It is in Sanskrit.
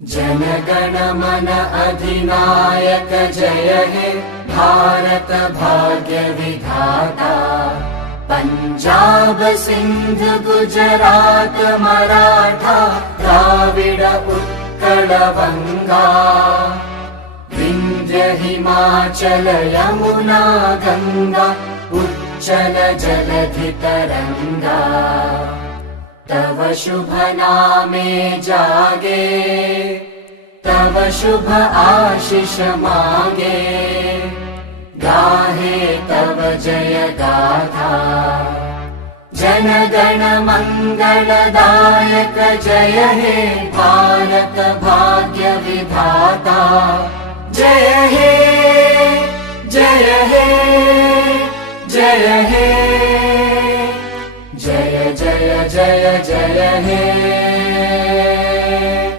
जन गण मन अधिनायक जय हे भारत भाग्य विधाता। पंजाब सिंध गुजरात मराठा द्राविड उत्कल बंगा। विंध्य हिमाचल यमुना गंगा उच्चल जलधि तरंगा। तव शुभ नामे जागे तव शुभ आशीष मागे। गाहे तव जय गाथा जन गण मंगलदायक जय हे भारत भाग्य विधाता। जय हे जय हे जय हे जय जय जय जय हे।